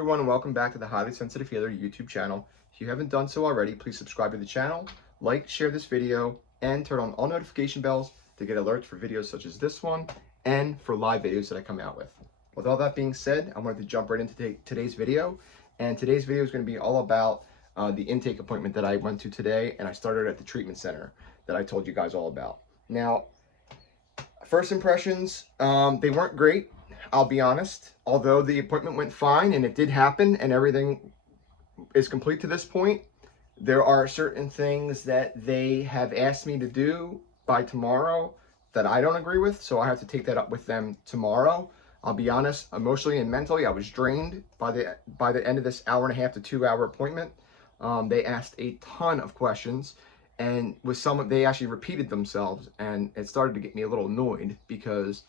Everyone, and welcome back to the Highly Sensitive Healer YouTube channel. If you haven't done so already, please subscribe to the channel, like, share this video, and turn on all notification bells to get alerts for videos such as this one and for live videos that I come out with. With all that being said, I wanted to jump right into today's video, and today's video is going to be all about the intake appointment that I went to today, and I started at the treatment center that I told you guys all about. Now, first impressions, they weren't great. I'll be honest, although the appointment went fine and it did happen and everything is complete to this point, there are certain things that they have asked me to do by tomorrow that I don't agree with, so I have to take that up with them tomorrow. I'll be honest, emotionally and mentally, I was drained by the end of this 1.5 to 2 hour appointment. They asked a ton of questions, and with some, they actually repeated themselves, and it started to get me a little annoyed because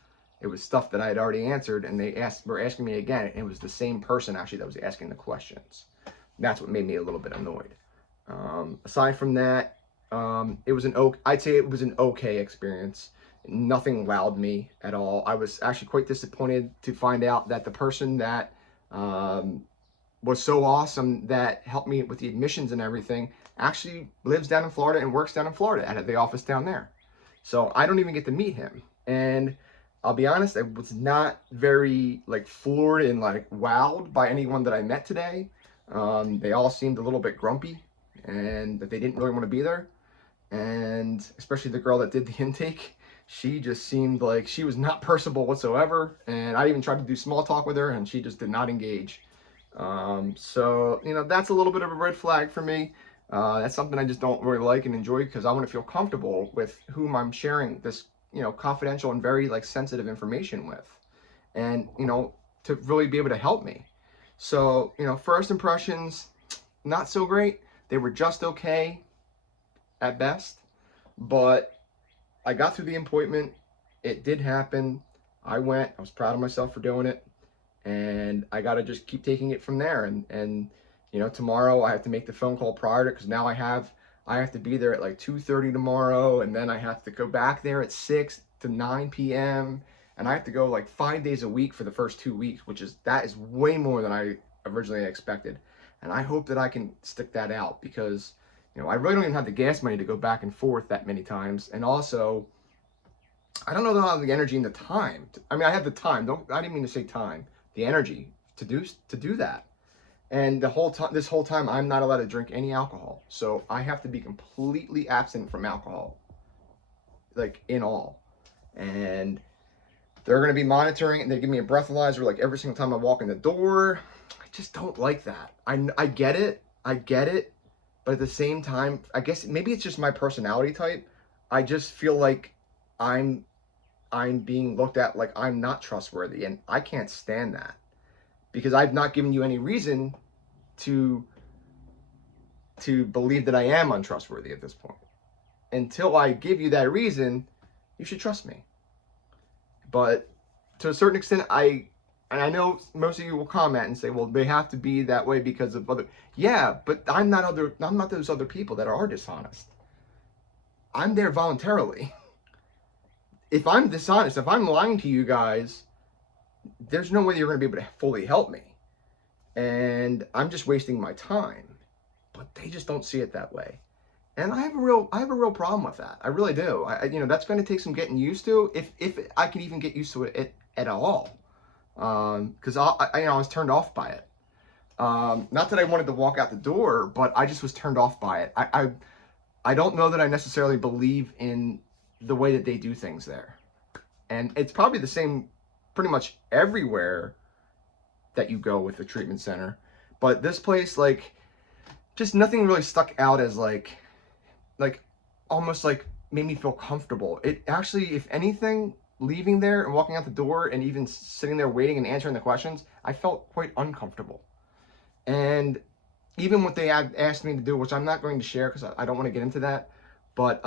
it was stuff that I had already answered, and they were asking me again, and it was the same person actually that was asking the questions. That's what made me a little bit annoyed. Aside from that, I'd say it was an okay experience. Nothing wowed me at all. I was actually quite disappointed to find out that the person that was so awesome that helped me with the admissions and everything actually lives down in Florida and works down in Florida at the office down there. So I don't even get to meet him. And I'll be honest, I was not very floored and wowed by anyone that I met today. They all seemed a little bit grumpy and that they didn't really want to be there. And especially the girl that did the intake, she just seemed like she was not personable whatsoever. And I even tried to do small talk with her and she just did not engage. So, that's a little bit of a red flag for me. That's something I just don't really like and enjoy because I want to feel comfortable with whom I'm sharing this confidential and very sensitive information with, and to really be able to help me. So first impressions, not so great. They were just okay at best, but I got through the appointment. It did happen. I was proud of myself for doing it, and I got to just keep taking it from there. And tomorrow I have to make the phone call prior to, because now I have to be there at 2:30 tomorrow, and then I have to go back there at 6 to 9 p.m. and I have to go 5 days a week for the first 2 weeks, that is way more than I originally expected. And I hope that I can stick that out because I really don't even have the gas money to go back and forth that many times. And also, I don't know that I have the energy and the time. I mean, I have the time. I didn't mean to say time. The energy to do that. And this whole time, I'm not allowed to drink any alcohol. So I have to be completely absent from alcohol, in all. And they're going to be monitoring, and they give me a breathalyzer every single time I walk in the door. I just don't like that. I get it. But at the same time, I guess maybe it's just my personality type. I just feel like I'm being looked at like I'm not trustworthy, and I can't stand that. Because I've not given you any reason to believe that I am untrustworthy at this point. Until I give you that reason, you should trust me. But to a certain extent, I know most of you will comment and say, well, they have to be that way because of other. Yeah, but I'm not those other people that are dishonest. I'm there voluntarily. If I'm dishonest, if I'm lying to you guys, there's no way you're going to be able to fully help me. And I'm just wasting my time. But they just don't see it that way. And I have a real problem with that. I really do. That's going to take some getting used to, if I can even get used to it at all. Because I was turned off by it. Not that I wanted to walk out the door, but I just was turned off by it. I don't know that I necessarily believe in the way that they do things there. And it's probably the same pretty much everywhere that you go with the treatment center. But this place, just nothing really stuck out as almost made me feel comfortable. It actually, if anything, leaving there and walking out the door and even sitting there waiting and answering the questions, I felt quite uncomfortable. And even what they asked me to do, which I'm not going to share because I don't want to get into that, but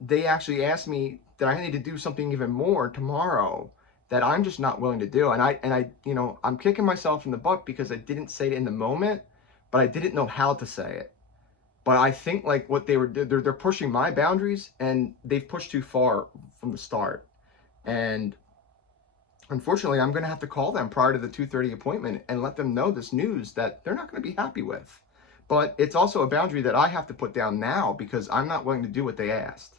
they actually asked me that I need to do something even more tomorrow that I'm just not willing to do. And I'm kicking myself in the butt because I didn't say it in the moment, but I didn't know how to say it. But I think what they're pushing my boundaries, and they've pushed too far from the start. And unfortunately, I'm going to have to call them prior to the 2:30 appointment and let them know this news that they're not going to be happy with. But it's also a boundary that I have to put down now because I'm not willing to do what they asked.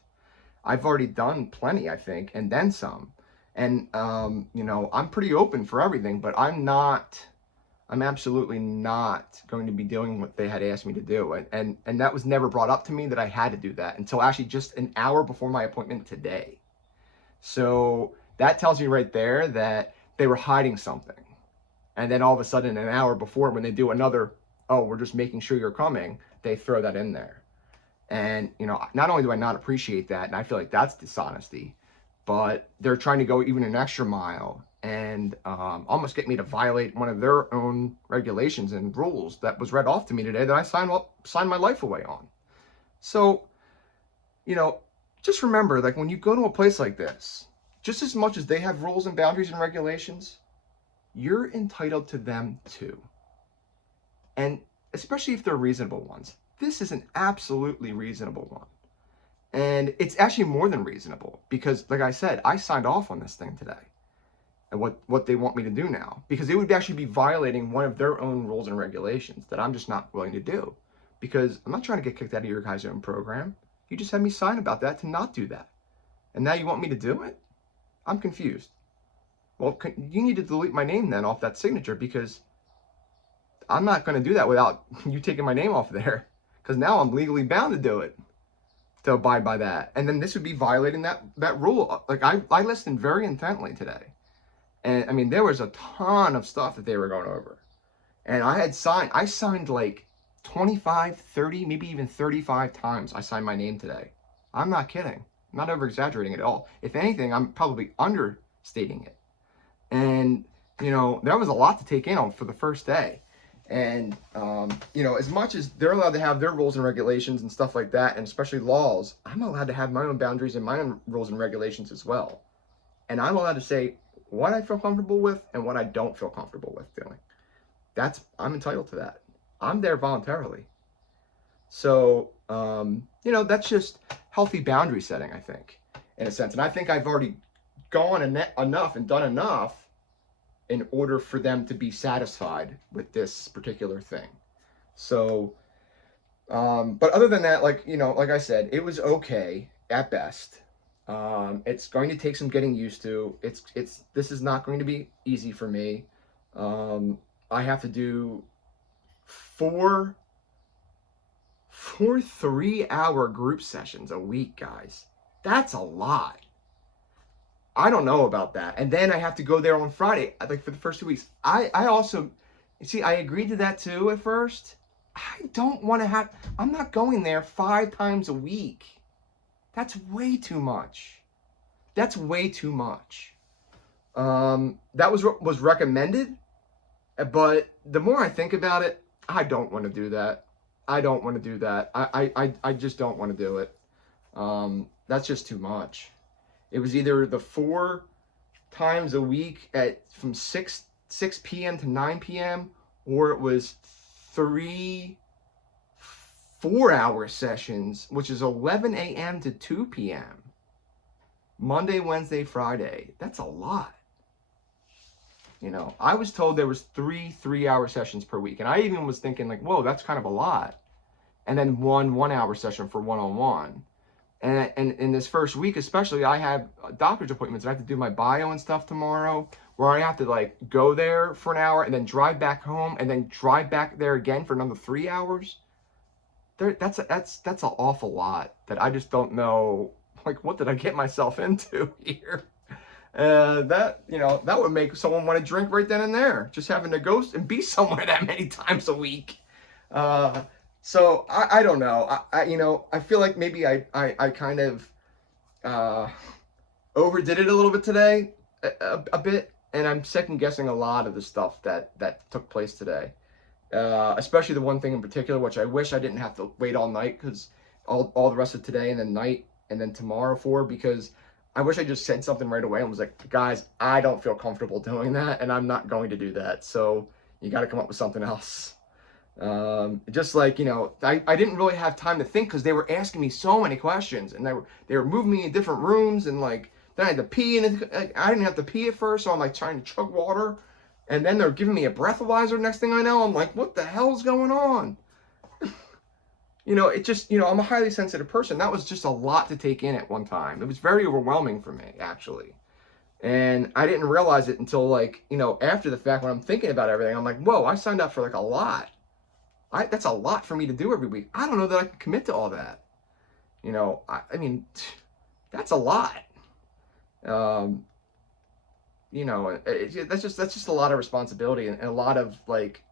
I've already done plenty, I think, and then some. And, I'm pretty open for everything, but I'm absolutely not going to be doing what they had asked me to do. And that was never brought up to me that I had to do that until actually just an hour before my appointment today. So that tells me right there that they were hiding something. And then all of a sudden, an hour before, when they do another, oh, we're just making sure you're coming, they throw that in there. And, not only do I not appreciate that, and I feel like that's dishonesty, but they're trying to go even an extra mile and almost get me to violate one of their own regulations and rules that was read off to me today that I signed my life away on. So, just remember, like, when you go to a place like this, just as much as they have rules and boundaries and regulations, you're entitled to them too. And especially if they're reasonable ones. This is an absolutely reasonable one. And it's actually more than reasonable because, like I said, I signed off on this thing today and what they want me to do now, because it would actually be violating one of their own rules and regulations that I'm just not willing to do, because I'm not trying to get kicked out of your guys' own program. You just had me sign about that to not do that. And now you want me to do it? I'm confused. Well, you need to delete my name then off that signature, because I'm not going to do that without you taking my name off there, because now I'm legally bound to do it, to abide by that. And then this would be violating that rule. Like, I listened very intently today. And I mean, there was a ton of stuff that they were going over. And I signed like 25, 30, maybe even 35 times I signed my name today. I'm not kidding. I'm not over exaggerating at all. If anything, I'm probably understating it. And, there was a lot to take in on for the first day. And, as much as they're allowed to have their rules and regulations and stuff like that, and especially laws, I'm allowed to have my own boundaries and my own rules and regulations as well. And I'm allowed to say what I feel comfortable with and what I don't feel comfortable with doing. I'm entitled to that. I'm there voluntarily. So, that's just healthy boundary setting, I think, in a sense. And I think I've already gone enough and done enough in order for them to be satisfied with this particular thing. So, but other than that, like I said, it was okay at best. It's going to take some getting used to. This is not going to be easy for me. I have to do four 3-hour group sessions a week, guys. That's a lot. I don't know about that. And then I have to go there on Friday, like for the first 2 weeks. I also, I agreed to that too at first. I don't want to I'm not going there 5 times a week. That's way too much. That's way too much. That was recommended, but the more I think about it, I don't want to do that. I don't want to do that. I just don't want to do it. That's just too much. It was either the 4 times a week from 6 p.m. to 9 p.m. or it was 3 4-hour sessions, which is 11 a.m. to 2 p.m. Monday, Wednesday, Friday. That's a lot. I was told there was 3-hour sessions per week. And I even was thinking like, whoa, that's kind of a lot. And then 1-hour session for one-on-one. And in this first week, especially, I have doctor's appointments. I have to do my bio and stuff tomorrow, where I have to like go there for an hour and then drive back home and then drive back there again for another 3 hours. That's an awful lot that I just don't know. Like, what did I get myself into here? That would make someone want to drink right then and there, just having to go and be somewhere that many times a week. So I don't know. I feel like maybe I kind of overdid it a little bit today, a bit, and I'm second guessing a lot of the stuff that took place today. Especially the one thing in particular, which I wish I didn't have to wait all night, because all the rest of today and then night and then tomorrow because I wish I just said something right away and was like, guys, I don't feel comfortable doing that, and I'm not going to do that. So you got to come up with something else. Just like, I didn't really have time to think because they were asking me so many questions, and they were moving me in different rooms, and like Then I had to pee, and I didn't have to pee at first, so I'm like trying to chug water. And then they're giving me a breathalyzer. Next thing I know, I'm like, what the hell's going on? You know, it just, you know, I'm a highly sensitive person. That was just a lot to take in at one time. It was very overwhelming for me, actually. And I didn't realize it until, like, you know, after the fact, when I'm thinking about everything, I'm like, whoa, I signed up for like a lot. That's a lot for me to do every week. I don't know that I can commit to all that. You know, I mean, that's a lot. You know, that's just a lot of responsibility, and a lot of, like,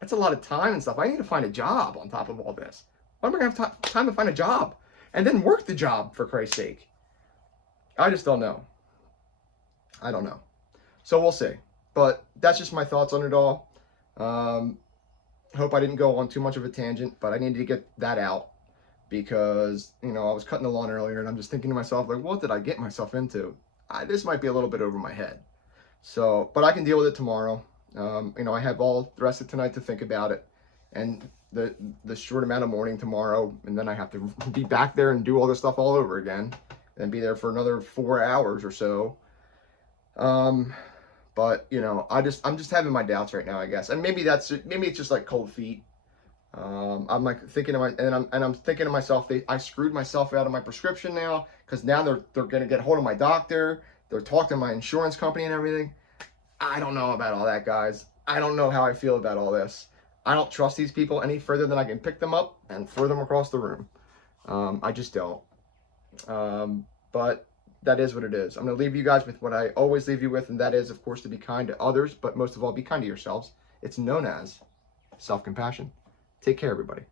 that's a lot of time and stuff. I need to find a job on top of all this. When am I going to have time to find a job and then work the job, for Christ's sake? I just don't know. I don't know. So we'll see. But that's just my thoughts on it all. Hope I didn't go on too much of a tangent, but I needed to get that out because, you know, I was cutting the lawn earlier and I'm just thinking to myself, like, what did I get myself into? This might be a little bit over my head. So, but I can deal with it tomorrow. You know, I have all the rest of tonight to think about it, and the short amount of morning tomorrow, and then I have to be back there and do all this stuff all over again, and be there for another 4 hours or so. But you know, I'm just having my doubts right now, I guess, and maybe it's just like cold feet. I'm like thinking to I'm thinking to myself, I screwed myself out of my prescription now, because now they're gonna get hold of my doctor. They're talking to my insurance company and everything. I don't know about all that, guys. I don't know how I feel about all this. I don't trust these people any further than I can pick them up and throw them across the room. I just don't. But that is what it is. I'm going to leave you guys with what I always leave you with, and that is, of course, to be kind to others, but most of all, be kind to yourselves. It's known as self-compassion. Take care, everybody.